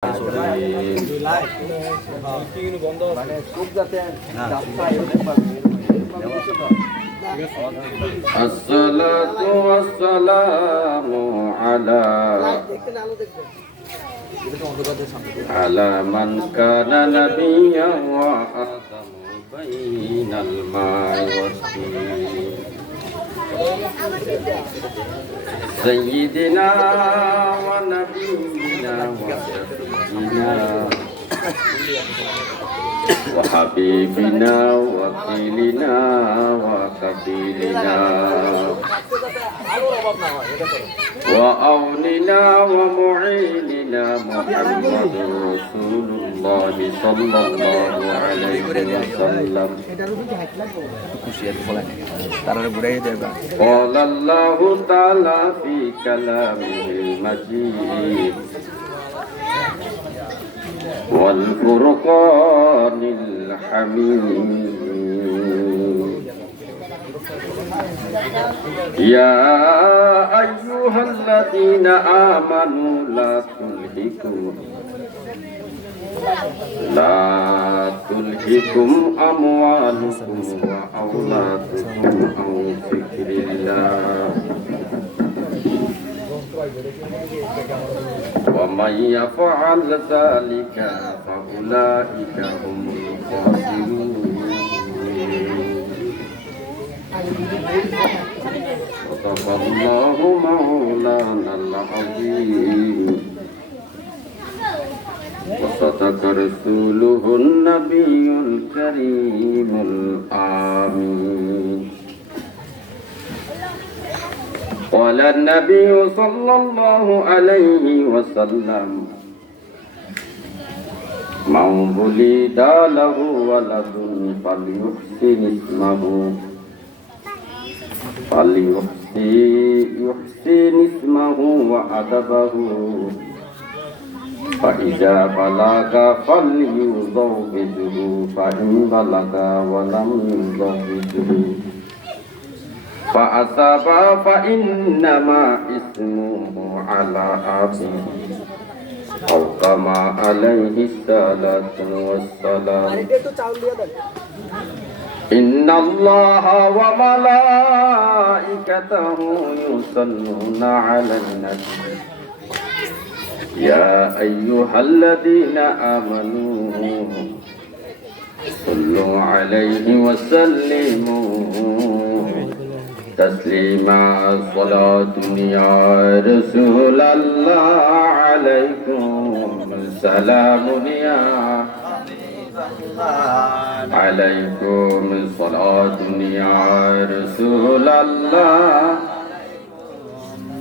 الصلاة والسلام على من كان نبيا وآدم بين الماء والطين سيدنا ونبينا وشفينا وحبيبنا وكيلنا وكفيلنا وأولنا ومعيننا محمد رسول الله صلى الله عليه وسلم. قال الله تعالى في كلامه المجيد والفرقان الحميد يا أيها الذين آمنوا لا تلهكم أموالكم وأولادكم عن ذكر الله ومن يفعل ذلك فأولئك هم الخاسرون. صدق الله مولانا العظيم وصدق رسوله النبي الكريم الآمين. قال النبي صلى الله عليه وسلم من ولد له ولد فليحسن اسمه وأدبه فإذا بلغ فليزوجه فإن بلغ ولم يزوجه فأصاب فإنما اسمه على أبيه أو كما عليه الصلاة والسلام. إن الله وملائكته يصلون على النبي يا أيها الذين آمنوا صلوا عليه وسلموا تسليما. صلاة يا رسول الله عليكم سلام يا عليكم صلاة يا رسول الله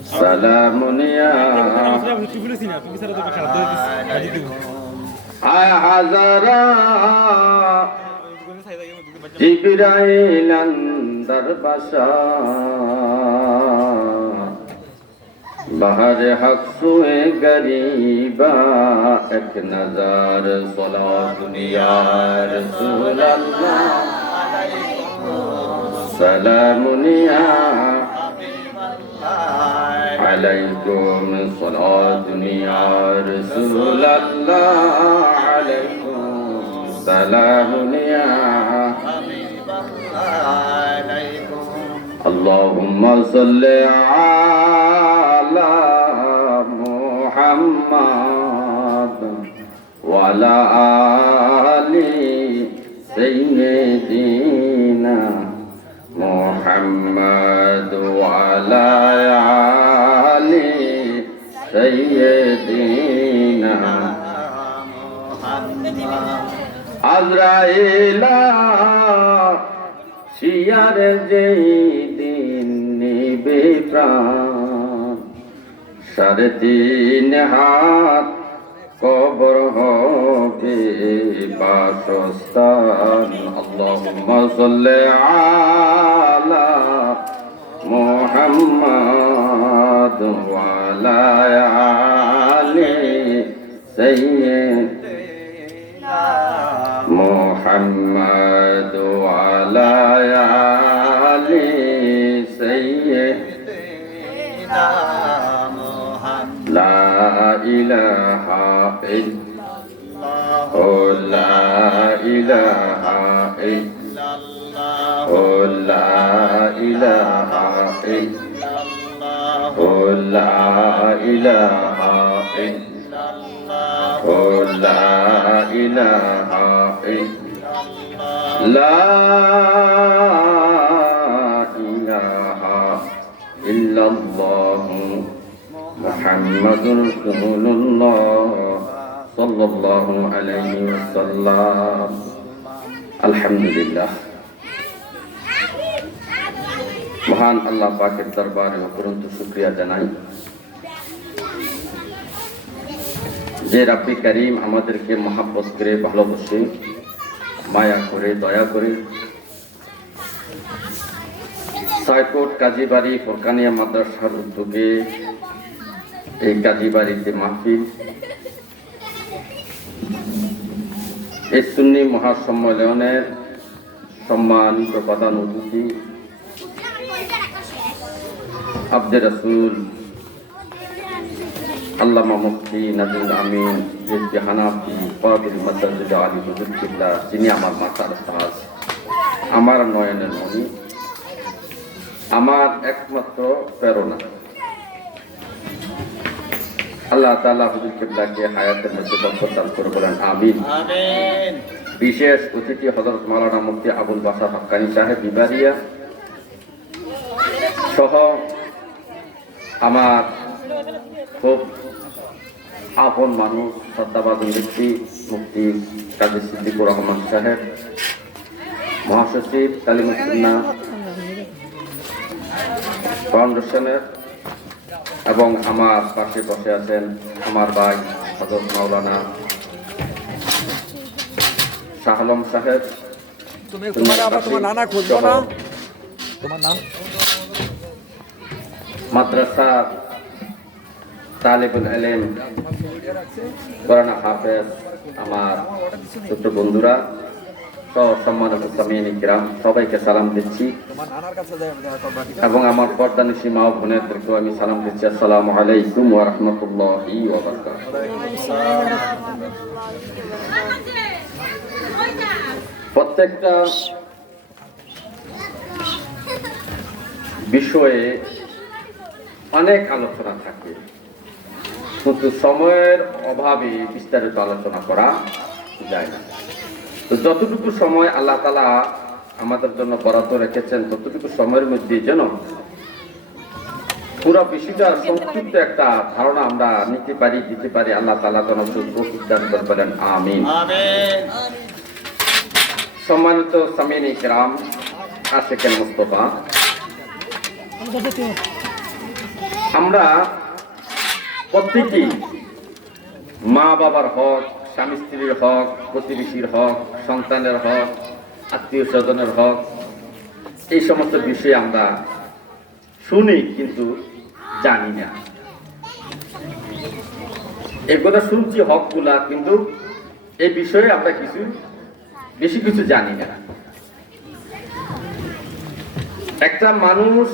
سلام يا حضرا جبرائيل اندر بشا بہر حق سوئے غریبا ایک نظر صلاة یا رسول اللہ سلام یا علیکم صلاة یا رسول اللہ علیکم سلام یا اللهم صل على محمد وعلى آل سيدنا محمد وعلى آل سيدنا আজরাইল শিয়ার যেই দিন নিবে প্রাণ 3.5 হাত কবর হবে বাসস্থান। আল্লাহুম্মা সাল্লি আলা মুহাম্মাদ ওয়া আলা আলি সাইয়্যিদিনা মুহাম্মাদ ওয়া আলা আলি সাইয়্যিদিনা মুহাম্মাদ। লা ইলাহা ইল্লাল্লাহ লা ইলাহা ইল্লাল্লাহ লা ইলাহা ইল্লাল্লাহ লা ইলাহা ইল্লাল্লাহ লা ইলাহা ইল্লাল্লাহ লা ইলাহা ইল্লাল্লাহ মুহাম্মাদুর রাসূলুল্লাহ সাল্লাল্লাহু আলাইহি ওয়াসাল্লাম। আলহামদুলিল্লাহ, মহান আল্লাহ পাকের দরবারে অপরন্ত শুকরিয়া জানাই যে রাব্বি করিম আমাদেরকে মহাব্বত করে, ভালোবাসে, মায়া করে, দয়া করে সাইকোট কাজীবাড়ি ফরকানিয়া মাদ্রাসার উদ্যোগে এই কাজীবাড়িতে মাহফিল, এই সুন্নি মহাসম্মেলনের সম্মানিত প্রধান অতিথি আব্দে রাসূল আল্লামা মুফতি নাজরুল আমিন রিজভী হানাফি কাদরি মাদ্রাসা আলী হুজুর কিবলা, যিনি আমার মাথার তাজ, আমার নয়নের মণি, আমার একমাত্র প্রেরণা। আল্লাহ তাআলা হুজুর কিবলাকে হায়াতের মধ্যে বরকত দান করে বলেন আমিন। বিশেষ অতিথি হযরত মাওলানা মুফতি আবুল বাশার হক্কানী সাহেব বিবারিয়া সহ আমার খুব আপন মানুষ, শ্রদ্ধাভাজন ব্যক্তি মুফতি কাজী সিদ্দিকুর রহমান সাহেব, মহাসচিব তালিমুস সুন্নাহ ফাউন্ডেশনের, এবং আমার পাশে বসে আছেন আমার ভাই হযরত মাওলানা শাহ আলম সাহেব, মাদ্রাসার তালিবুল ইলম, কোরআন হাফেজ, আমার ছোট বন্ধুরা সহ সম্মানিত সামিঈন কিরাম, সবাইকে সালাম দিচ্ছি এবং আমার পর্দানিশী মা ও বোনেদেরকেও আমি সালাম দিচ্ছি। আসসালামু আলাইকুম ওয়া রাহমাতুল্লাহি ওয়া বারাকাতুহু। প্রত্যেকটা বিষয়ে অনেক আলোচনা থাকে, কিন্তু সময়ের অভাবে বিস্তারিত আলোচনা করা যায় না। তো যতটুকু সময় আল্লাহ তাআলা আমাদের জন্য বরাদ্দ রেখেছেন, ততটুকু সময়ের মধ্যে যেন পুরো বিষয়টার সংক্ষিপ্ত একটা ধারণা আমরা দিতে পারি। আল্লাহ তাআলা যেন তৌফিক দান করেন, আমিন। সম্মানিত সামিঈন কিরাম, আশিকান মুস্তাফা, আমরা প্রত্যেকেই মা বাবার হক, স্বামী স্ত্রীর হক, প্রতিবেশীর হক, সন্তানের হক, আত্মীয় স্বজনের হক, এই সমস্ত বিষয়ে আমরা শুনি কিন্তু জানি না। এগুলো শুনছি হকগুলা, কিন্তু এই বিষয়ে আমরা বেশি কিছু জানি না। একটা মানুষ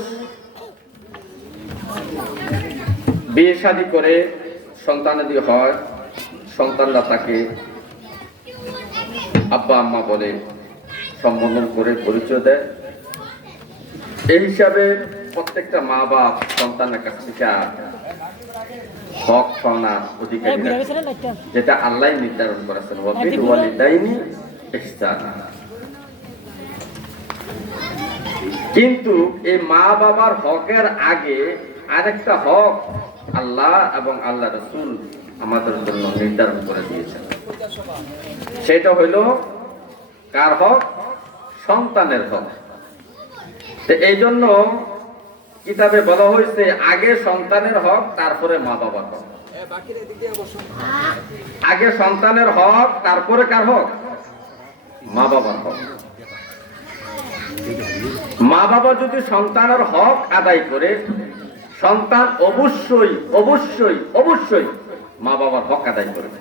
বিয়ে শাদী করে সন্তানাদি হয়, সন্তানরা তাকে আব্বা আম্মা বলে সম্বোধন করে পরিচয় দেয়। এই হিসাবে প্রত্যেকটা মা বাপ সন্তানের কাছ থেকে হক পাওনার অধিকারী, যেটা আল্লাহ নির্ধারণ করেছেন, ওয়াবিল ওয়ালিদাইনি ইহসানা। কিন্তু এই মা বাবার হকের আগে আরেকটা হক আল্লাহ এবং আল্লাহ রাসূল আমাদের জন্য নির্ধারণ করে দিয়েছেন। সেটা হইল কার হক? সন্তানের হক। এই জন্য কিতাবে বলা হয়েছে আগে সন্তানের হক, তারপরে মা বাবার হক। আগে সন্তানের হক, তারপরে কার হক? মা বাবার হক। মা বাবা যদি সন্তানের হক আদায় করে, সন্তান অবশ্যই অবশ্যই অবশ্যই মা বাবার হক আদায় করবে।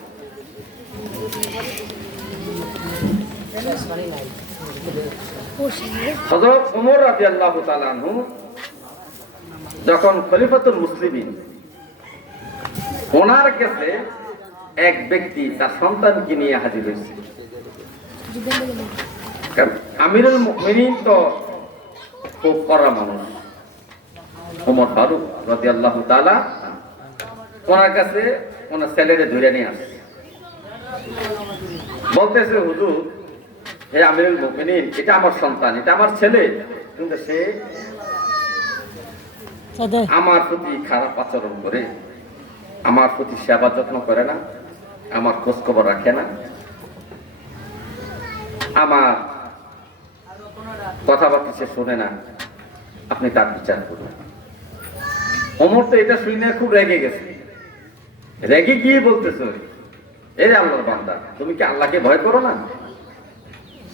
হযরত ওমর রাদিয়াল্লাহু তাআলা আনহু যখন খলিফাতুল মুসলিমিন ওনার কাছে এক ব্যক্তি তার সন্তানকে নিয়ে হাজির হয়েছে। আমিরুল মুমিনিন তো খুব কড়া মানুষ, ওমর ফারুক রাদিয়াল্লাহু তাআলা ওনার কাছে ওনার ছেলেরে ধরে নিয়ে আসে, বলতেছে হুজুর, হে আমিরুল মুমিনিন, এটা আমার সন্তান, এটা আমার ছেলে, কিন্তু সে আমার প্রতি খারাপ আচরণ করে, আমার প্রতি সেবা যত্ন করে না, আমার খোঁজ খবর রাখে না, আমার কথাবার্তা সে শোনে না, আপনি তার বিচার করুন। ওমর তো এটা শুনে খুব রেগে গেছে, রেগে গিয়ে বলতেছে, এ আল্লাহর বান্দা, তুমি কি আল্লাহকে ভয় করো না?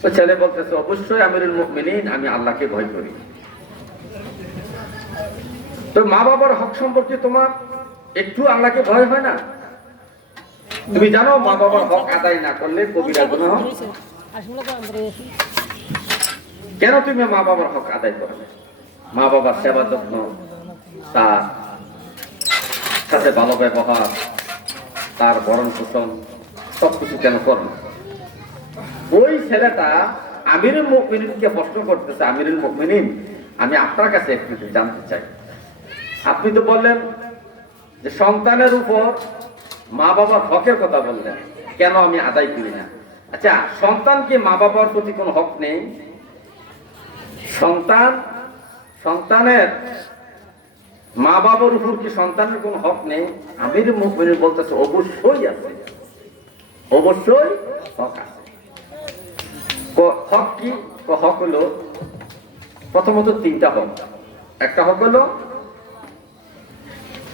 তো ছেলে বলতেছে, অবশ্যই আমিরুল মুমিনিন, আমি আল্লাহকে ভয় করি। তো মা বাবার হক সম্পর্কে তোমার একটু আল্লাহকে ভয় হয় না? তুমি জানো মা বাবার হক আদায় না করলে কবিরা গুনাহ। কেন তুমি মা বাবার হক আদায় করো না? মা বাবার সেবা যত্ন, তার সাথে ভালো ব্যবহার, তার ভরণ পোষণ সবকিছু কেন করো না? ওই ছেলেটা আমিরুল মুমিনিনকে প্রশ্ন করতেছে, আমিরুল মুমিনিন, আমি আপনার কাছে একটু জানতে চাই, আপনি তো বললেন যে সন্তানের উপর মা বাবার হকের কথা বললেন, কেন আমি আদায় করি না? আচ্ছা, সন্তানকে মা বাবার প্রতি কোনো হক নেই? সন্তানের মা বাবার উপর কি সন্তানের কোনো হক নেই? আমিরুল মুমিনিন বলতেছে, অবশ্যই আছে, অবশ্যই হক আছে। হক কি? হক হলো প্রথমত তিনটা হক। একটা হক হলো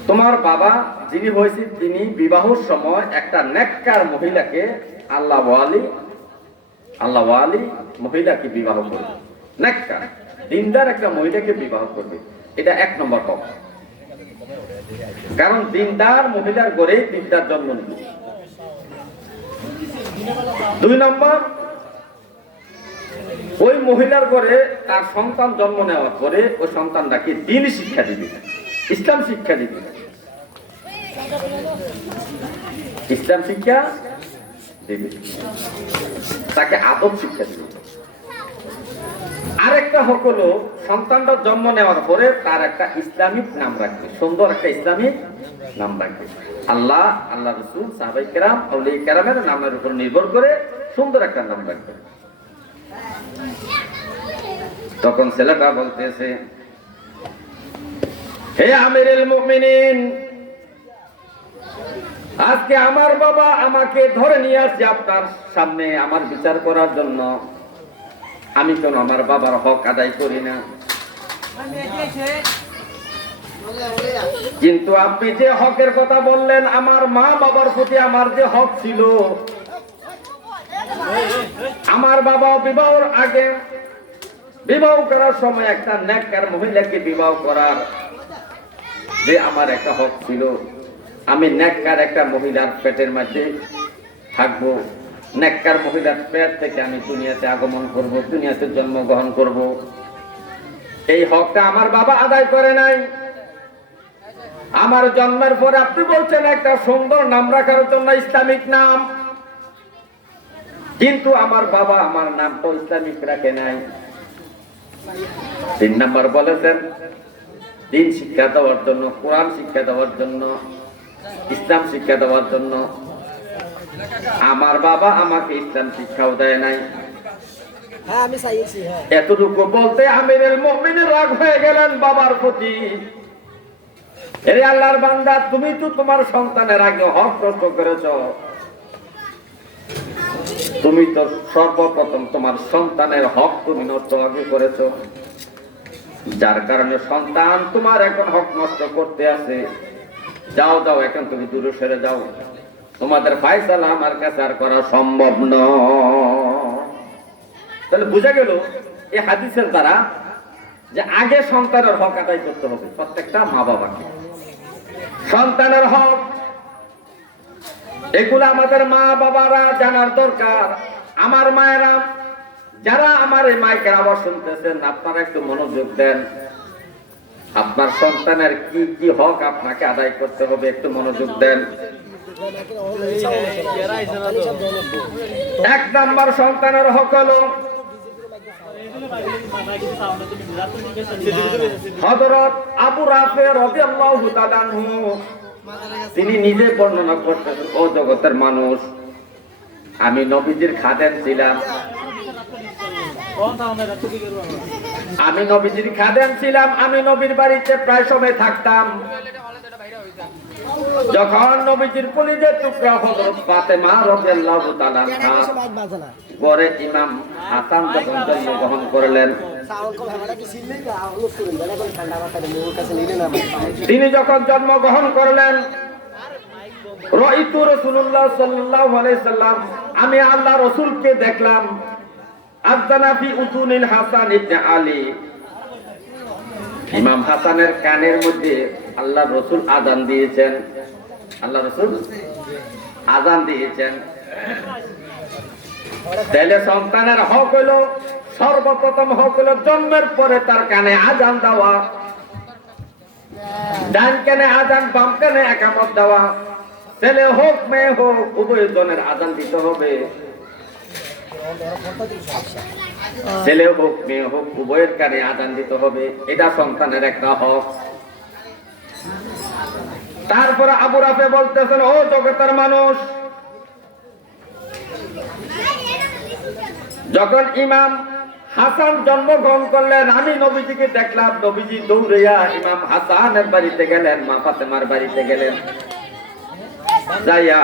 তোমার বাবা যিনি হয়েছে তিনি বিবাহের সময় একটা নেককার মহিলাকে, আল্লাহ ওয়ালি মহিলাকে বিবাহ করবে, নেককার দিনদার একটা মহিলাকে বিবাহ করবে, এটা এক নম্বর হক। কারণ দিনদার মহিলার ঘরে দিনদার জন্ম নিবে। দুই নম্বর, ওই মহিলার ঘরে তার সন্তান জন্ম নেওয়ার পরে ওই সন্তানটাকে দ্বীন শিক্ষা দিবে, ইসলাম শিক্ষা দিবে, ইসলাম শিক্ষা দিবে, তাকে আদব শিক্ষা দিবে। আরেকটা হক হলো সন্তানটা জন্ম নেওয়ার পরে তার একটা ইসলামিক নাম রাখবে, সুন্দর একটা ইসলামিক নাম রাখবে। আল্লাহ রাসূল, সাহাবায়ে কেরাম, আউলিয়া কেরামের নামের উপর নির্ভর করে সুন্দর একটা নাম রাখবে। তখন ছেলেটা বলতেছে, হে আমিরুল মুমিনিন, আজকে আমার বাবা আমাকে ধরে নিয়ে আসছে আপনার সামনে আমার বিচার করার জন্য, আমি কেন আমার বাবার হক আদায় করি না? কিন্তু আপনি যে হকের কথা বললেন, আমার মা বাবার প্রতি আমার যে হক ছিল, আমার বাবা বিবাহের আগে বিবাহ করার সময় একটা নেককার মহিলাকে বিবাহ করার যে আমার একটা হক ছিল, আমি নেককার একটা মহিলার পেটের মধ্যে থাকবো, নেককার মহিলার পেট থেকে আমি দুনিয়াতে আগমন করব, দুনিয়াতে জন্মগ্রহণ করব, এই হকটা আমার বাবা আদায় করে নাই। আমার জন্মের পরে আপনি বলছেন একটা সুন্দর নাম রাখার জন্য, ইসলামিক নাম, কিন্তু আমার বাবা আমার নাম তো ইসলামিক রাখে নাই। 3 নাম্বার বলেছেন দ্বীন শিক্ষা দেওয়ার জন্য, কোরআন শিক্ষা দেওয়ার জন্য, ইসলাম শিক্ষা দেওয়ার জন্য। আমার বাবা আমাকে ইসলাম শিক্ষাও দেয় নাই। এতটুকু বলতে আমিরুল মুমিনিন রাগ হয়ে গেলেন বাবার প্রতি। এরে আল্লাহর বান্দা, তুমি তো তোমার সন্তানের আগে হক নষ্ট করেছ, তুমি তো সর্বপ্রথম তোমার সন্তানের হক তুমি নষ্ট আগে করেছ, যার কারণে সন্তান তোমার এখন হক নষ্ট করতে আছে। যাও এখন তুমি দূরে সরে যাও, তোমাদের ফায়সালা আমার কাছে আর করা সম্ভব নয়। তাহলে বোঝা গেল এই হাদিসের দ্বারা যে আগে সন্তানের হক আদায় করতে হবে, প্রত্যেকটা মা বাবাকে সন্তানের হক, এগুলো আমাদের মা বাবারা জানার দরকার। আমার মায়েরা, যারা আমার এই মাইকের আওয়াজ শুনতেছেন, আপনারা একটু মনোযোগ দেন। আপনার সন্তানের কি কি হক আপনাকে আদায় করতে হবে, একটু মনোযোগ দেন। 1 নাম্বার সন্তানের হক হলো হযরত আবু রাফি রাদিয়াল্লাহু তাআলা আনহু তিনি নিজে বর্ণনা করতেছেন, ও জগতের মানুষ, আমি নবীজির খাদেম ছিলাম। আমি নবীর বাড়িতে প্রায় সময় থাকতাম। যখন নবীজির কলিজার টুকরা হযরত ফাতেমা রাদিয়াল্লাহু তাআলা পরে ইমাম হাসান যখন জন্মগ্রহণ করলেন, তিনি যখন জন্মগ্রহণ করলেন, রাইতু রাসূলুল্লাহ সাল্লাল্লাহু আলাইহি সাল্লাম, আমি আল্লাহ রাসূলকে দেখলাম, আযযানা ফি উযুনিল হাসান ইবনে আলী, ইমাম হাসানের কানের মধ্যে আল্লাহ রাসূল আযান দিয়েছেন। আল্লাহ রাসূল আযান দিয়েছেন। তাহলে সন্তানের হক হলো, সর্বপ্রথম হক হলো জন্মের পরে তার কানে আযান দেওয়া, ডান কানে আযান, বাম কানে ইকামত দেওয়া। ছেলে হোক মেয়ে হোক উভয় জনের আযান দিতে হবে। ছেলে হোক মেয়ে হোক উভয়ের কানে আযান দিতে হবে, এটা সন্তানের একটা হক। তারপরে আবু রাফি বলতেছেন, ও জগতের মানুষ, যখন ইমাম হাসান জন্মগ্রহণ করলেন, আমি নবীজিকে দেখলাম, নবীজি দৌড়িয়া ইমাম হাসানের বাড়িতে গেলেন, মা ফাতেমার বাড়িতে গেলেন। যাইয়া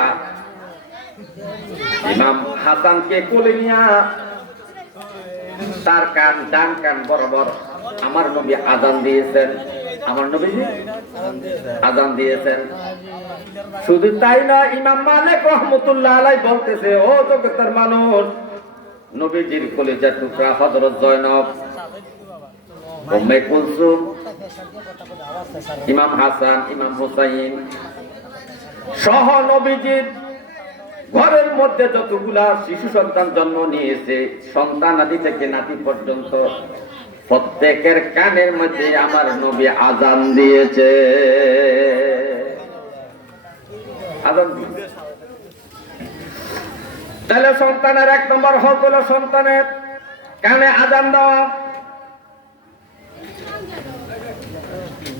ইমাম হাসানকে কোলে নিয়া তার কান, ডান কান বরাবর আমার নবী আযান দিয়েছেন। আমার নবীজি আযান দিয়েছেন। শুধু তাই না, ইমাম মালিক রাহমাতুল্লাহ আলাইহি বলতেছে, ও জগতের মানুষ, নবীজির কলিজার টুকরা হযরত জয়নব, উম্মে কুলসুম, ইমাম হাসান, ইমাম হুসাইন সহ নবীজির ঘরের মধ্যে যতগুলা শিশু সন্তান জন্ম নিয়েছে, সন্তান আদি থেকে নাতি পর্যন্ত, প্রত্যেকের কানের মধ্যে আমার নবী আযান দিয়েছে। আযান দিয়েছে। তাহলে সন্তানের 1 নম্বর হক হলো সন্তানের কানে আযান দেওয়া।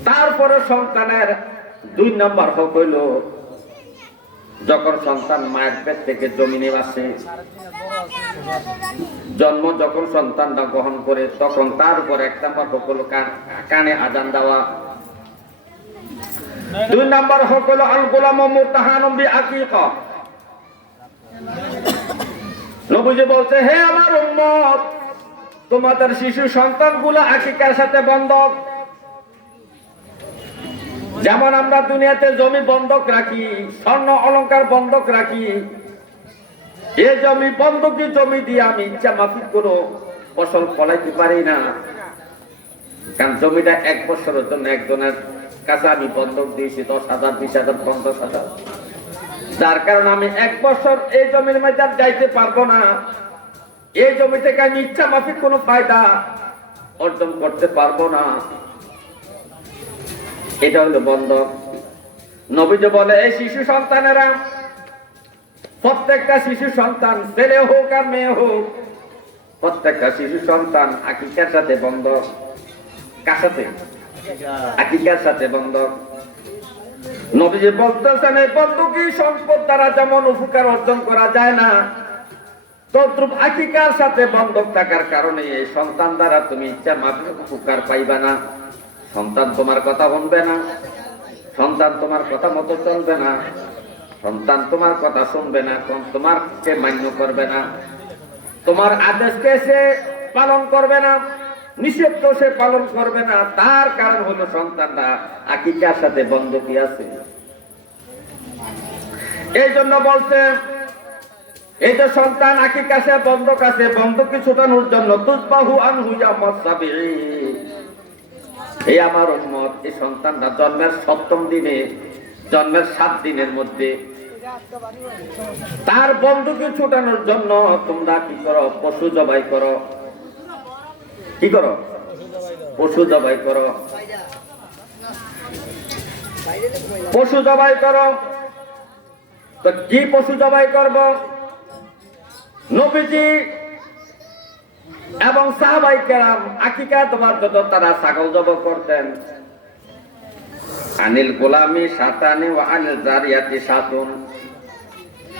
তারপরে সন্তানের 2 নম্বর হক হলো, যখন সন্তান মায়ের পেট থেকে জমিনে আসে, জন্ম যখন সন্তানটা গ্রহণ করে, তখন তার উপর 1 নম্বর হক হলো কানে আযান দেওয়া। 2 নম্বর হক হলো আল গোলাম মুরতাহানুম বি আকিকা। নবীজি বলছে, হে আমার উম্মত, তোমাদের শিশু সন্তানগুলো আকিকার সাথে বন্ধক। যেমন আমরা দুনিয়াতে জমি বন্ধক রাখি, স্বর্ণ অলংকার বন্ধক রাখি, এই জমি বন্ধকি জমি দিয়ে আমি ইচ্ছা মাফিক কোনো ফসল ফলাইতে পারি না, কারণ জমিটা 1 বছরের জন্য একজনের কাছে আমি বন্ধক দিয়েছি 10,000, 20,000, 50,000, যার কারণে আমি 1 বছর এই জমির মধ্যে যাইতে পারবো না। এই জমি থেকে আমি ইচ্ছা মাফিক কোনো ফায়দা অর্জন করতে পারবো না, এটা হলো বন্ধক। নবীজি বলে, এই শিশু সন্তানেরা, প্রত্যেকটা শিশু সন্তান, ছেলে হোক আর মেয়ে হোক, প্রত্যেকটা শিশু সন্তান আকিকার সাথে বন্ধক। কার সাথে? আকিকার সাথে বন্ধক। নবীজি বলতেছেন, এই বন্ধকি সম্পদ দ্বারা যেমন উপকার অর্জন করা যায় না, তদ্রূপ আকিকার সাথে বন্ধক থাকার কারণে এই সন্তান দ্বারা তুমি ইচ্ছা মাফিক উপকার পাইবা না। সন্তান তোমার কথা শুনবে না, সন্তান তোমার কথা মতো চলবে না, সন্তান তোমার কথা শুনবে না, তোমারকে মান্য করবে না, তোমার আদেশকে সে পালন করবে না, নিষেধ সে পালন করবে না। তার কারণ হলো সন্তানরা আকিকার সাথে বন্ধকি আছে। এই জন্য বলছে, এই যে সন্তান আকিকার সাথে বন্ধক আছে, বন্ধকি ছুটানোর জন্য তুজবাহু আনহু ইয়াউমাস সাবঈ, এই আমার উম্মত, এই সন্তানটা জন্মের 7ম দিনে, জন্মের 7 দিনের মধ্যে তার বন্ধুকে ছুটানোর জন্য তোমরা কি করো? পশু জবাই করো। কি করো? পশু জবাই করো। পশু জবাই করো। তো কি পশু জবাই করব? নবীজি এবং সাহাবায়ে কেরাম আকিকা দেওয়ার জন্য তারা ছাগল জবাই করতেন। আনিল গোলামি শাতানি ওয়া আনিল জারিয়াতি শাতুন।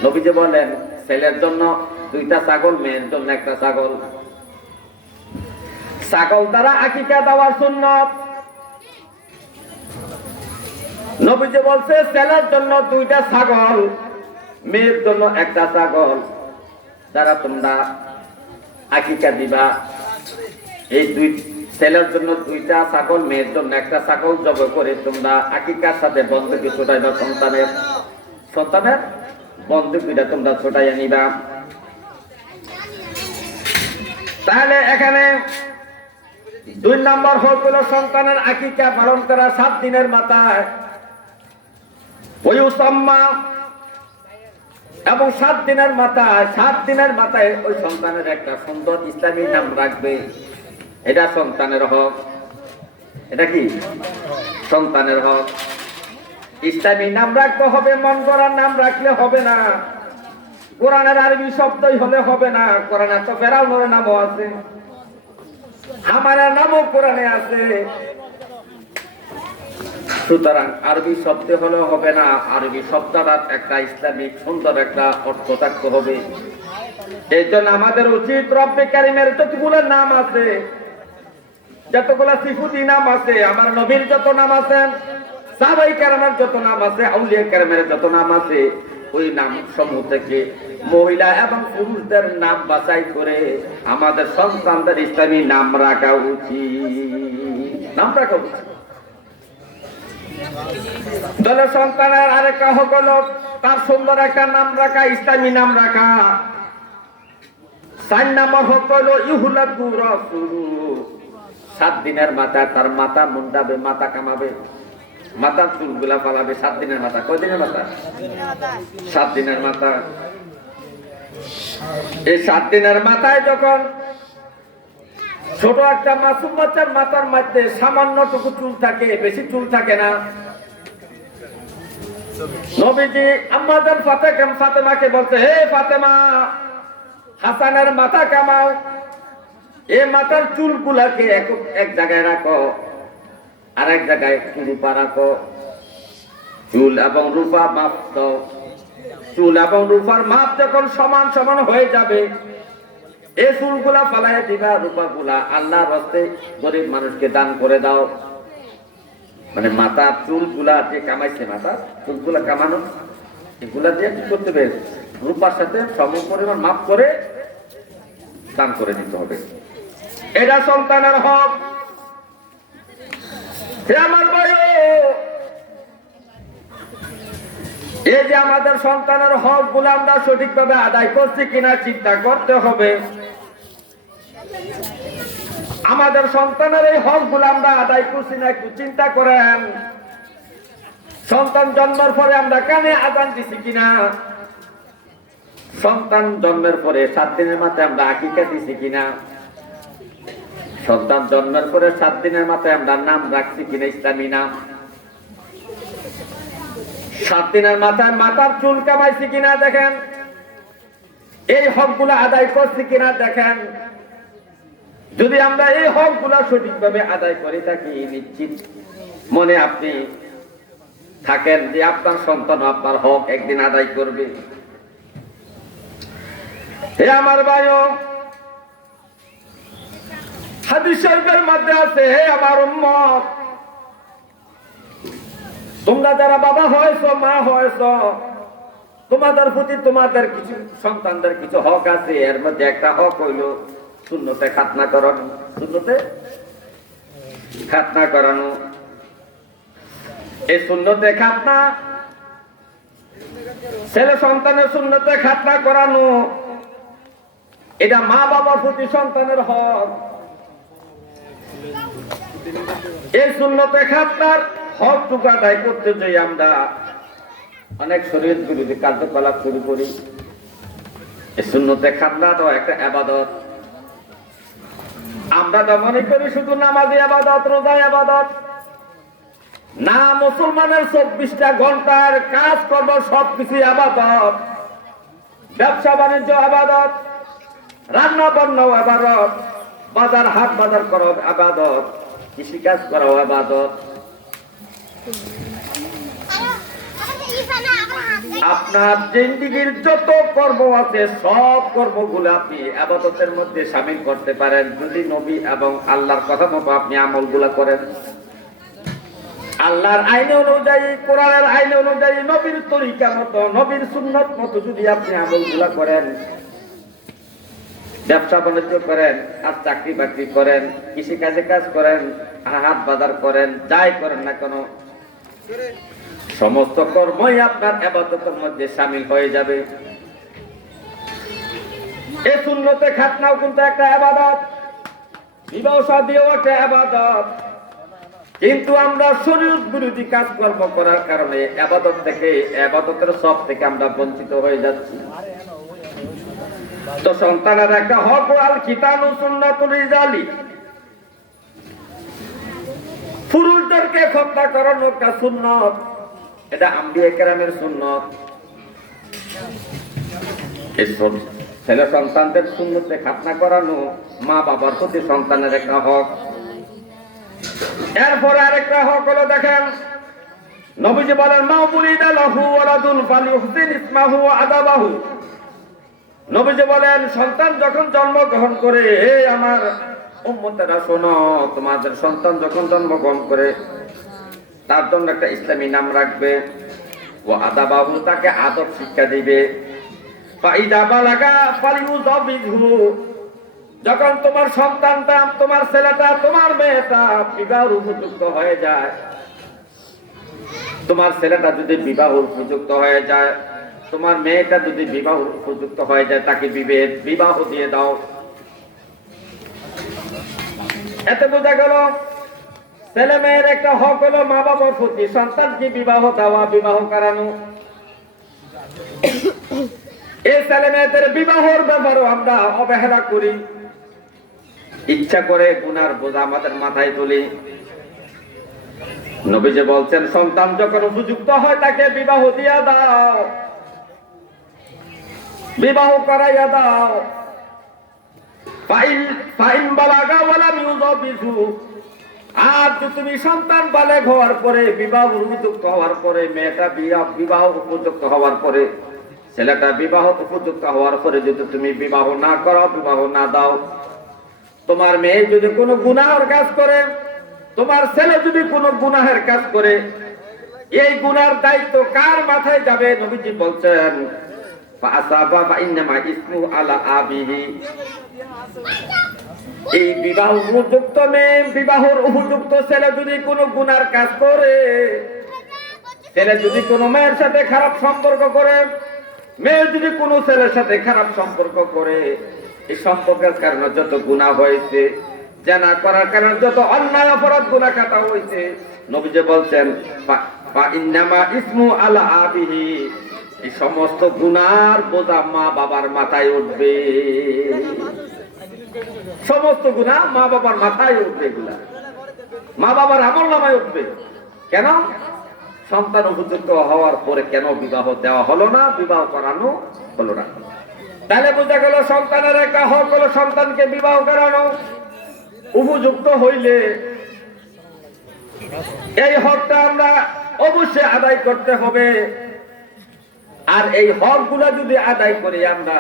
নবীজি বলেন ছেলের জন্য 2টা ছাগল, মেয়ের জন্য 1টা ছাগল। ছাগল দ্বারা আকিকা দেওয়ার সুন্নাত। নবীজি বলছে ছেলের জন্য 2টা ছাগল, মেয়ের জন্য 1টা ছাগল। যারা তোমরা আকিকা দিবা, এই ছেলের জন্য 2টা ছাগল, মেয়ের জন্য 1টা ছাগল জবাই করে তোমরা আকিকার সাথে বন্ধুকে ছোটাইবা। সন্তানের বন্ধুকিটা তোমরা ছোটাইয়া নিবা। তাহলে এখানে 2 নম্বর হলো সন্তানের আকিকা পালন করা 7 দিনের মাথায়। ওই উসাম্মা এবং 7 দিনের মাথায় ওই সন্তানের একটা সুন্দর ইসলামী নাম রাখবে। এটা সন্তানের হক। এটা কি সন্তানের হক? ইসলামী নাম রাখতে হবে, মন গড়ার নাম রাখলে হবে না। কোরআনের আরবি শব্দই হলে হবে না। কোরআনে তো ফেরাউনের নামও আছে, হামানের নামও কোরআনে আছে। সুতরাং আরবি শব্দ হলে হবে না, আরবি শব্দটার একটা ইসলামিক সুন্দর একটা অর্থ থাকতে হবে। এই জন্য আমাদের উচিত রব্বে কারিমের যতগুলো নাম আছে, যতগুলো সিফাতি নাম আছে, আমার নবীর যত নাম আছে, সাহাবায়ে কেরামের যত নাম আছে, আউলিয়া কেরামের যত নাম আছে, ওই নাম সমূহ থেকে মহিলা এবং পুরুষদের নাম বাছাই করে আমাদের সন্তানদের ইসলামী নাম রাখা উচিত। দলের সন্তানের আরেকটা হক হলো তার সুন্দর একটা নাম রাখা, ইসলামী নাম রাখা। 4 নম্বর হক হলো ইহুলাদু রাসূলু। 7 দিনের মাথায় তার মাথা মুন্ডাবে, মাথা কামাবে, মাথার চুলগুলা পালাবে। 7 দিনের মাথা। কয় দিনের মাথা? 7 দিনের মাথা। এই 7 দিনের মাথায় যখন ছোট একটা মাসুম বাচ্চার মাথার মধ্যে সামান্যটুকু চুল থাকে, বেশি চুল থাকে না, নবীজি আম্মা জান ফাতেমাকে বলতে, হে ফাতেমা, হাসানের মাথা কামাও, এই মাথার চুলগুলাকে এক জায়গায় রাখো, আর এক জায়গায় রূপা রাখো। চুল এবং রূপা মাপ দাও। চুল এবং রূপার মাপ যখন সমান সমান হয়ে যাবে, এই চুলগুলা পালাইয়া দিবা, রূপাগুলা আল্লাহর রাস্তে গরিব মানুষকে দান করে দাও। মানে মাথার চুলগুলা যে কামাইছে, মাথার চুলগুলা কামানো, এগুলা দিয়ে কি করতে হবে? রূপার সাথে সম পরিমাণ মাপ করে দান করে দিতে হবে। এটা সন্তানের হক। হে আমার ভাই, এই যে আমাদের সন্তানের হক গুলো আমরা সঠিকভাবে আদায় করছি কিনা চিন্তা করতে হবে। আমাদের সন্তানের এই হক গুলো আমরা আদায় করছি না একটু চিন্তা করেন। সন্তান জন্মের পরে আমরা কানে আজান দিছি কিনা? সন্তান জন্মের পরে 7 দিনের মাথায় আমরা আকিকা দিছি কিনা? সন্তান জন্মের পরে 7 দিনের মাথায় আমরা নাম রাখছি কিনা, ইসলামী নাম? 7 দিনের মাথায় মাথার চুল কামাইছি কিনা দেখেন। এই হক গুলা আদায় করছি কিনা দেখেন। যদি আমরা এই হক গুলা সঠিকভাবে আদায় করে থাকি, নিশ্চিত মনে আপনি থাকেন যে আপনার সন্তান আপনার হক একদিন আদায় করবে। হে আমার ভাইও, হাদিস শরীফের মধ্যে আছে, হে আমার উম্মত, তোমরা যারা বাবা হয়েছো, মা হয়েছো, তোমাদের প্রতি তোমাদের কিছু সন্তানদের কিছু হক আছে। এর মধ্যে একটা হক হইল সুন্নতে খাতনা করানো। সুন্নতে খাতনা করানো। এই সুন্নতে খাতনা, ছেলে সন্তানের সুন্নতে খাতনা করানো, এটা মা বাবার প্রতি সন্তানের হক। এই সুন্নতে খাতনার হকটুকু আদায় করতে যাই আমরা অনেক শরীয়ত বিরোধী কার্যকলাপ শুরু করি। এই সুন্নতে খাতনা তো একটা ইবাদত। আমরা তো মনে করি শুধু নামাজি ইবাদত, রোজা ইবাদত, না মুসলমানের 24টা ঘন্টার কাজ কর্ম সবকিছু আবাদত, ব্যবসা বাণিজ্য আবাদত, রান্না বান্নাও আবাদত, বাজার হাট বাজার করা আবাদত, কৃষিকাজ করাও আবাদত। আপনার জিন্দেগীর যত কর্ম আছে সব কর্মগুলো আপনি আবাদতের মধ্যে শামিল করতে পারেন যদি নবী এবং আল্লাহর কথা মতো আপনি আমলগুলো করেন। আল্লাহর আইন অনুযায়ী, কোরআনের আইন অনুযায়ী, নবীর তরিকা মতো, নবীর সুন্নত মতো যদি আপনি আমলগুলো করেন, ব্যবসা বাণিজ্য করেন, আর চাকরি বাকরি করেন, কৃষি কাজে কাজ করেন, হাট বাজার করেন, যাই করেন না কেন, সমস্ত কর্মই আপনার ইবাদতের মধ্যে শামিল হয়ে যাবে। এই সুন্নতে খাতনাও কিন্তু একটা ইবাদত, বিবাহ শাদীও একটা ইবাদত। কিন্তু আমরা শরীয়ত বিরোধী কাজকর্ম করার কারণে ইবাদত থেকে, ইবাদতের সব থেকে আমরা বঞ্চিত হয়ে যাচ্ছি। তো সন্তানের একটা হক আল কিতাবু সুন্নাতুল রিজালি, পুরুষদেরকে খতনা করানো একটা সুন্নত, এটা আম্বিয়া কেরামের সুন্নত। এই ছেলে সন্তানদের সুন্নতে খাতনা করানো মা বাবার প্রতি সন্তানের একটা হক। এরপরে আরেকটা হক হলো, দেখেন নবীজি বলেন মা বুলিদা লাহু ওয়ালাদুন ফালিউহসিন ইসমাহু ওয়া আদাবাহু। নবীজি বলেন সন্তান যখন জন্মগ্রহণ করে, হে আমার উম্মতেরা শোনো, তোমাদের সন্তান যখন জন্মগ্রহণ করে তার জন্য একটা ইসলামী নাম রাখবে, ও আদাবাহু, তাকে আদব শিক্ষা দিবে। ফাইদা বালাগা ফালিউযাবিহু, যখন তোমার সন্তানটা, তোমার ছেলেটা, তোমার মেয়েটা বিবাহ উপযুক্ত হয়ে যায়, তোমার ছেলেটা যদি বিবাহ উপযুক্ত হয়ে যায়, তোমার মেয়েটা যদি বিবাহ উপযুক্ত হয়ে যায়, তাকে বিবাহ দিয়ে দাও। এতে বোঝা গেল ছেলে মেয়ের একটা হক হলো মা বাবার প্রতি সন্তানকে বিবাহ দেওয়া, বিবাহ করানো। এই ছেলে মেয়েদের বিবাহের ব্যাপারও আমরা অবহেলা করি, ইচ্ছা করে গুনার বোঝা আমাদের মাথায় তুলি। নবীজি বলছেন সন্তান যখন উপযুক্ত হয় তাকে বিবাহ দিয়া দাও, বিবাহ করাইয়া দাও। ফাইন বালাগা ওয়ালাম ইউযাবিহু, আর তুমি সন্তান বালেগ হওয়ার পরে, বিবাহ উপযুক্ত হওয়ার পরে, মেয়েটা বিবাহ উপযুক্ত হওয়ার পরে, ছেলেটা বিবাহ উপযুক্ত হওয়ার পরে যদি তুমি বিবাহ না করো, বিবাহ না দাও, তোমার মেয়ে যদি কোনো গুনাহের কাজ করে, তোমার ছেলে যদি কোনো গুনাহের কাজ করে, এই গুনার দায়িত্ব কার মাথায় যাবে? নবীজি বলছেন ফাসাবা ফাইন্নামা ইসমু আলা আবিহি। এই বিবাহ উপযুক্ত মেয়ে, বিবাহের উপযুক্ত ছেলে যদি কোনো গুনার কাজ করে, ছেলে যদি কোনো মেয়ের সাথে খারাপ সম্পর্ক করে, মেয়ে যদি কোনো ছেলের সাথে খারাপ সম্পর্ক করে, এই সম্পর্কের কারণে যত গুনাহ হয়েছে, জানা করার কারণে যত অন্যায় অপরাধ গুনাহ কাটা হয়েছে, নবীজি বলছেন ফাইন্নামা ইসমু আলা আবিহি, এই সমস্ত গুনার বোঝা মা বাবার মাথায় উঠবে। সমস্ত গুনাহ মা বাবার মাথায় উঠবে, এগুলা মা বাবার আমলনামায় উঠবে। কেন? সন্তান উপযুক্ত হওয়ার পরে কেন বিবাহ দেওয়া হলো না, বিবাহ করানো হলো না? তাহলে বোঝা গেল সন্তানের একটা হক হলো সন্তানকে বিবাহ করানো। উপযুক্ত হইলে এই হকটা আমরা অবশ্যই আদায় করতে হবে। আর এই হক গুলা যদি আদায় করি আমরা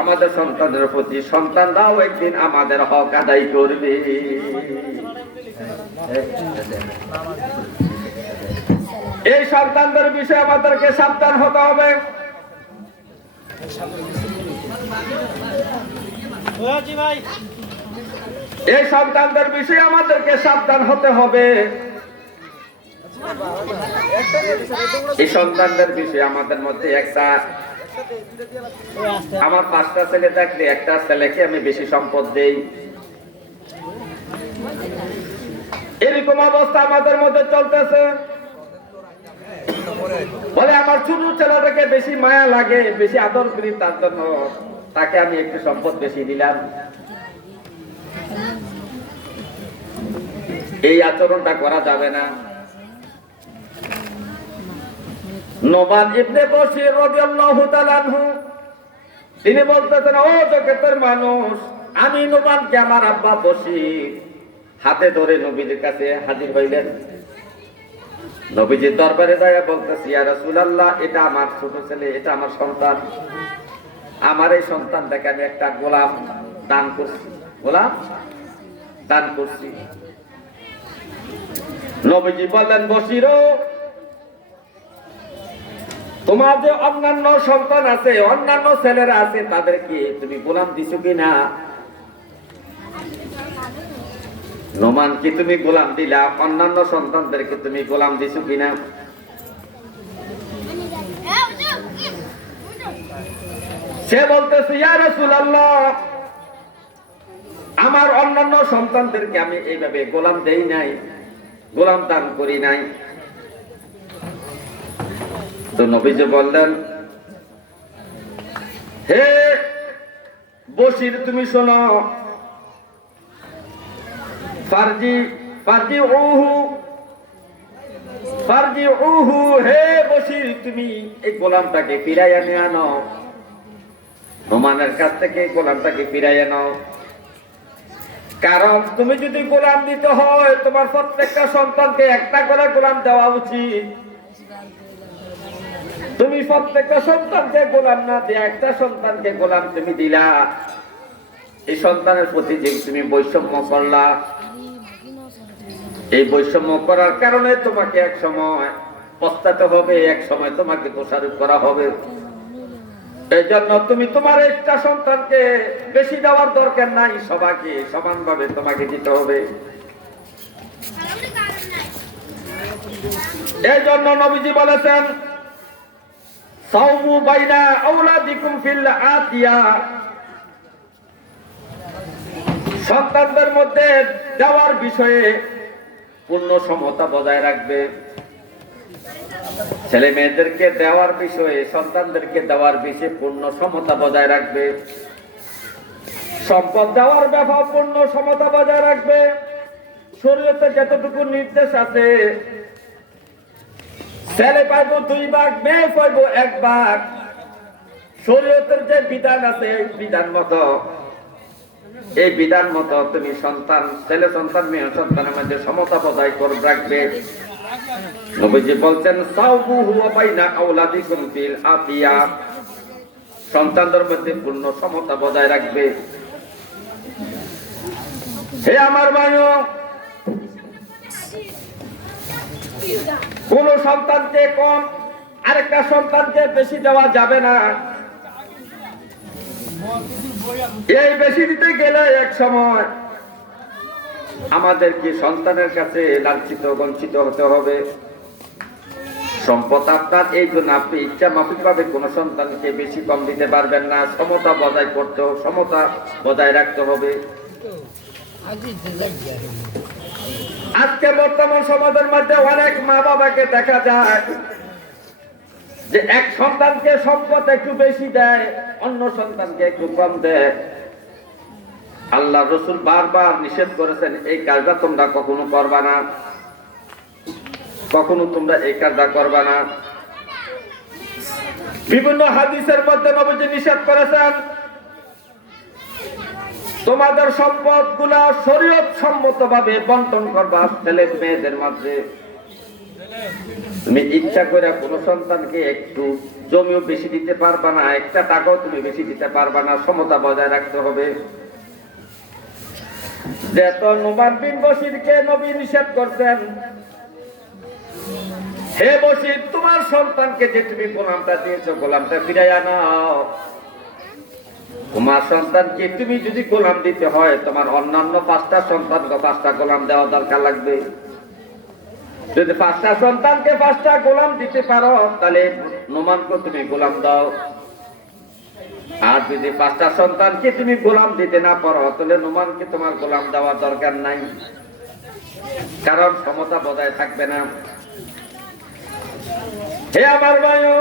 আমাদের সন্তানের প্রতি, সন্তানরাও একদিন আমাদের হক আদায় করবে। এই সন্তানদের বিষয়ে আমাদেরকে সাবধান হতে হবে। এই সন্তানদের বিষয়ে আমাদেরকে সাবধান হতে হবে। এই সন্তানদের বিষয়ে আমাদের মধ্যে একটা, আমার 5টা ছেলে থাকলে একটা ছেলেকে আমি বেশি সম্পদ দেই, এরকম অবস্থা আমাদের মধ্যে চলতেছে। বলে আমার ছোট ছেলেটাকে বেশি মায়া লাগে, বেশি আদর করি, তার জন্য তাকে আমি একটু সম্পদ বেশি দিলাম। এই আচরণটা করা যাবে না। নোমান ইবনে বশির রাদিয়াল্লাহু তাআলা আনহু তিনি বলতেছেন, ও জগতের মানুষ, আমি নোমানকে আমার আব্বা বশির হাতে ধরে নবীজির কাছে হাজির হইলেন। নবীজির দরবারে যায় বলতেছি, ইয়া রাসূলুল্লাহ, এটা আমার ছোট ছেলে, এটা আমার সন্তান। আমার এই সন্তানটাকে আমি একটা গোলাম দান করছি, গোলাম দান করছি। নবীজি বললেন, বশির, তোমার যে অন্যান্য সন্তান আছে, অন্যান্য ছেলেরা আছে, তাদেরকে তুমি গোলাম দিছো কিনা? নোমান কি তুমি গোলাম দিলা? অন্যান্য সন্তানদেরকে তুমি গোলাম দিছো কিনা? সে বলতেছে, ইয়া রাসূলুল্লাহ, আমার অন্যান্য সন্তানদেরকে আমি এইভাবে গোলাম দেই নাই, গোলাম দান করি নাই। তো নবীজি বললেন, হে বশির, তুমি শোনো, হে বশির, তুমি এই গোলামটাকে ফিরাইয়া নিয়ে আনো, নোমানের কাছ থেকে গোলামটাকে ফিরাইয়া নাও। কারণ তুমি যদি গোলাম দিতে হয়, তোমার প্রত্যেকটা সন্তানকে একটা করে গোলাম দেওয়া উচিত। তুমি প্রত্যেকটা সন্তানকে গোলাম না দিয়ে একটা সন্তানকে গোলাম তুমি দিলা, এই সন্তানের প্রতি যে তুমি বৈষম্য করলা, এই বৈষম্য করার কারণে তোমাকে এক সময় পস্তাতে হবে, এক সময় তোমাকে দোষারোপ করা হবে। এই জন্য তুমি তোমার একটা সন্তানকে বেশি দেওয়ার দরকার নাই, সবাইকে সমানভাবে তোমাকে দিতে হবে। এই জন্য নবীজি বলেছেন, সাওমু বাইনা আওলাদিকুম ফিল আতিয়া, সন্তানদের মধ্যে দেওয়ার বিষয়ে পূর্ণ সমতা বজায় রাখবে। ছেলে মেয়েদেরকে দেওয়ার বিষয়ে, সন্তানদেরকে দেওয়ার বিষয়ে পূর্ণ সমতা বজায় রাখবে। সম্পদ দেওয়ার ব্যাপার পূর্ণ সমতা বজায় রাখবে। শরীয়তে যতটুকু নির্দেশ আছে, ছেলে পাইব 2 ভাগ, মেয়ে পাইব 1 ভাগ। শরীয়তের যে বিধান আছে, বিধান মতো, এই বিধান মতো তুমি সন্তান, ছেলে সন্তান, মেয়ে সন্তানের মধ্যে সমতা বজায় করে রাখবে। নবীজি বলছেন, সাওবুহু বাইনা আওলাদিকুম ফিল আতিয়া, সন্তানদের মধ্যে পূর্ণ সমতা বজায় রাখবে। হে আমার ভাইও, কোন সন্তানকে কম, আরেকটা সন্তানকে বেশি দেওয়া যাবে না। এই বেশি দিতে গেলে এক সময় আমাদেরকে সন্তানের কাছে লাঞ্ছিত বঞ্চিত হতে হবে। সম্পদ আপনার, এই জন্য আপনি ইচ্ছা মাফিক ভাবে কোন সন্তানকে বেশি কম দিতে পারবেন না। সমতা বজায় করতে, সমতা বজায় রাখতে হবে। আজকে বর্তমান সমাজের মধ্যে অনেক মা বাবাকে দেখা যায় যে এক সন্তানকে সম্পদ একটু বেশি দেয়, অন্য সন্তানকে একটু কম দেয়। আল্লাহ রাসূল বারবার নিষেধ করেছেন, এই কাজটা তোমরা কখনো করবা না, কখনো তোমরা এই কাজটা করবা না। বিভিন্ন হাদিসের মধ্যে নবীজি নিষেধ করেছেন, তোমাদের সম্পদ গুলা শরীয়ত সম্মত ভাবে বন্টন করবা ছেলে মেয়েদের মধ্যে। তুমি ইচ্ছা করে কোন সন্তানকে একটু জমিও বেশি দিতে পারবা না, একটা টাকাও তুমি বেশি দিতে পারবা না। সমতা বজায় রাখতে হবে। যেহেতু নোমান বিন বশিরকে নবী নিষেধ করছেন, হে বশির, তোমার সন্তানকে যে তুমি গোলামটা দিয়েছো, গোলামটা ফিরাইয়া নাও। তোমার সন্তানকে তুমি যদি গোলাম দিতে হয়, তোমার অন্যান্য 5টা সন্তানকে 5টা গোলাম দেওয়া দরকার লাগবে। যদি 5টা সন্তানকে 5টা গোলাম দিতে পারো, তাহলে নোমানকে তুমি গোলাম দাও। আর যদি 5টা সন্তানকে তুমি গোলাম দিতে না পারো, তাহলে নোমানকে তোমার গোলাম দেওয়ার দরকার নাই, কারণ সমতা বজায় থাকবে না। হে আমার ভাইও,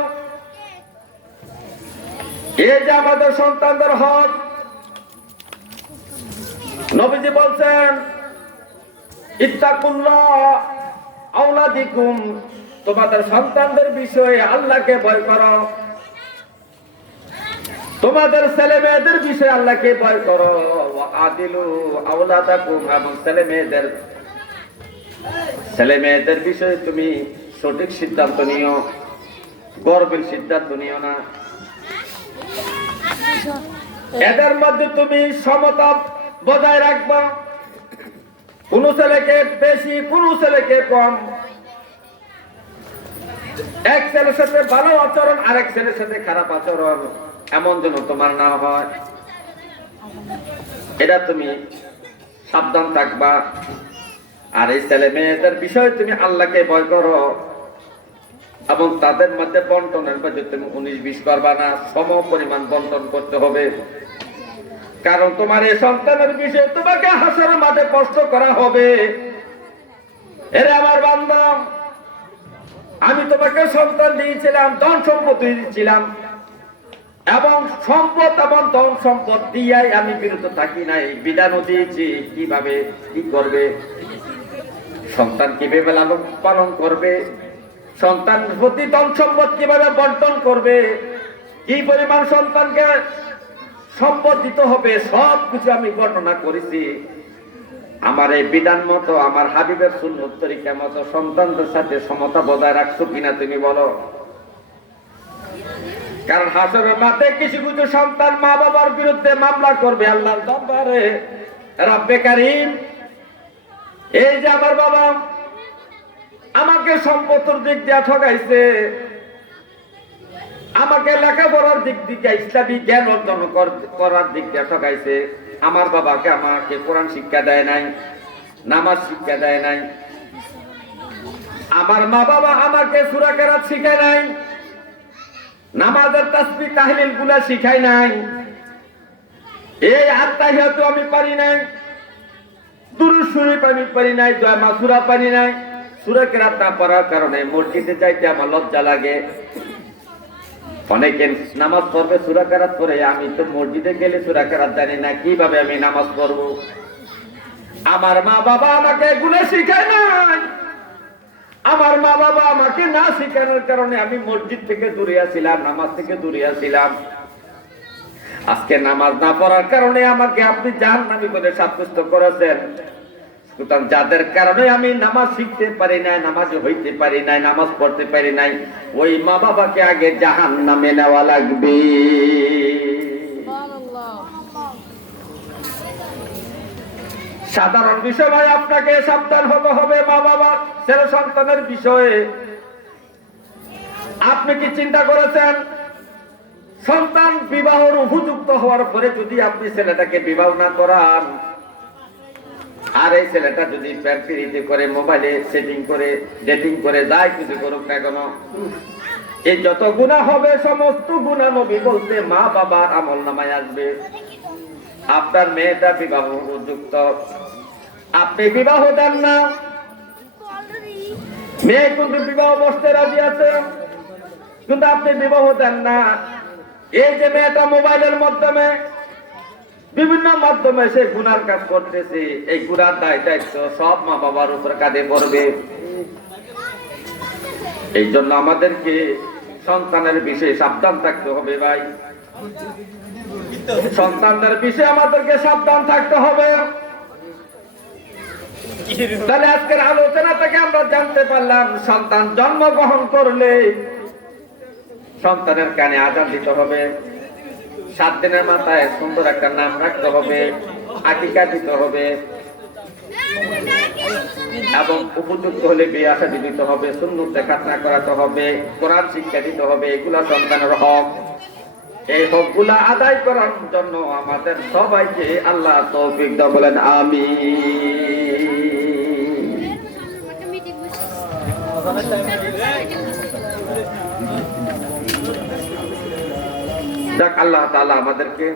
এই যে আমাদের সন্তানদের হক, নবীজি বলছেন, ইত্তাকুল্লাহ আওলাদিকুম তোমাদের সন্তানদের বিষয়ে আল্লাহকে ভয় করো, তোমাদের ছেলে মেয়েদের বিষয়ে আল্লাহকে ভয় করো। আদিলু আওলাদাকুম, এবং ছেলে মেয়েদের বিষয়ে তুমি সঠিক সিদ্ধান্ত নিও, গর্বের সিদ্ধান্ত নিও না। এদের মধ্যে তুমি সমতা বজায় রাখবা, কোন ছেলেকে বেশি কোন ছেলেকে কম, এক ছেলের সাথে ভালো আচরণ আরেক ছেলের সাথে খারাপ আচরণ এমন যেন তোমার না হয়, এটা তুমি সাবধান থাকবা। আর এই ছেলে মেয়েদের বিষয়ে তুমি আল্লাহকে ভয় করো, এবং তাদের মধ্যে বন্টনের মধ্যে তুমি 19-20 করবা না, সম পরিমাণ বন্টন করতে হবে। কারণ তোমার এই সন্তানের বিষয়ে তোমাকে হাসরের মাঠে প্রশ্ন করা হবে। এরে আমার বান্দা, আমি তোমাকে সন্তান দিয়েছিলাম, ধন সম্পত্তি দিয়েছিলাম, এবং সম্পদ এবং ধন সম্পদ দিয়াই আমি বিরত থাকি নাই, বিধানও দিয়েছি কিভাবে কি করবে, সন্তান কিভাবে লালন পালন করবে, সন্তান প্রতি ধন সম্পদ কিভাবে বন্টন করবে, কি পরিমাণ সন্তানকে সম্পদ দিতে হবে, সব কিছু আমি বর্ণনা করেছি। আমার এই বিধান মতো, আমার হাবিবের সুন্নত তরিকা মতো সন্তানদের সাথে সমতা বজায় রাখছো কিনা তুমি বলো। কারণ হাসরের মাঠে কিছু কিছু সন্তান মা বাবার বিরুদ্ধে মামলা করবে আল্লাহর দরবারে, রব্বে কারীম, এই যে আমার বাবা আমাকে সম্পদের দিক দিয়ে ঠকাইছে, আমাকে লেখাপড়ার দিক দিয়ে ইসলামী জ্ঞান অর্জন করার দিক দিয়ে ঠকাইছে, আমার বাবাকে আমাকে কোরআন শিক্ষা দেয় নাই, নামাজ শিক্ষা দেয় নাই, আমার মা বাবা আমাকে সূরা কেরাত শিখায় নাই, নামাজের তাসবিহ তাহলিল গুলা শিখায় নাই, এই আত্তাহিয়াতু আমি পারি নাই, দুরূদ শরীফ আমি পারি নাই, দোয়া মাসুরা পারি নাই, সূরা কেরাত না পড়ার কারণে মসজিদে যাইতে আমার লজ্জা লাগে। অনেকে নামাজ পড়বে সূরা কেরাত পড়ে, আমি তো মসজিদে গেলে সূরা কেরাত জানি না, কিভাবে আমি নামাজ পড়বো? আমার মা বাবা আমাকে এগুলো শিখায় নাই, আমার মা বাবা আমাকে না শিখানোর কারণে আমি মসজিদ থেকে দূরে আছিলাম, নামাজ থেকে দূরে আছিলাম। আজকে নামাজ না পড়ার কারণে আমাকে আপনি জাহান্নামী বলে সাব্যস্ত করেছেন। সুতরাং যাদের কারণে আমি নামাজ শিখতে পারি নাই, নামাজ হইতে পারি নাই, নামাজ পড়তে পারি নাই, ওই মা বাবাকে আগে জাহান্নামে নেওয়া লাগবে। সাধারণ বিষয় ভাই, আপনাকে সাবধান হতে হবে মা বাবা ছেলে সন্তানের বিষয়ে। আপনি কি চিন্তা করেছেন, সন্তান বিবাহের উপযুক্ত হওয়ার পরে যদি আপনি ছেলেটাকে বিবাহ না করান, আর এই ছেলেটা যদি প্যারপিরিতে করে, মোবাইলে সেটিং করে, ডেটিং করে, যাই কিছু করুক না কেন, এই যত গুনাহ হবে সমস্ত গুনাহ নবী বলতে মা বাবার আমল নামায় আসবে। আপনার মেয়েটা বিবাহ উপযুক্ত, আপনি বিবাহ দেন না, মেয়ে কিন্তু বিবাহ বসতে রাজি আছে, কিন্তু আপনি বিবাহ দেন না। এই যে মেয়েটা মোবাইলের মাধ্যমে বিভিন্ন মাধ্যমে সে গুনার কাজ করতেছে, এই গুনার দায় দায়িত্ব সব মা বাবার উপর কাঁধে পড়বে। এই জন্য আমাদেরকে সন্তানের বিষয়ে সাবধান থাকতে হবে ভাই, সন্তানদের বিষয়ে আমাদেরকে সাবধান থাকতে হবে। তাহলে আজকের আলোচনা থেকে আমরা জানতে পারলাম, সন্তান জন্মগ্রহণ করলে সন্তানের কানে আযান দিতে হবে, 7 দিনের মাথায় সুন্দর একটা নাম রাখতে হবে, আকিকা দিতে হবে, এবং উপযুক্ত হলে বিয়ে শাদী দিতে হবে, সুন্নত খাতনা করাতে হবে, কোরআন শিক্ষা দিতে হবে। এগুলা সন্তানের হক। এই হকগুলা আদায় করার জন্য আমাদের সবাইকে আল্লাহ তৌফিক দাও, বলেন আমিন। আল্লাহ তাআলা আমাদেরকে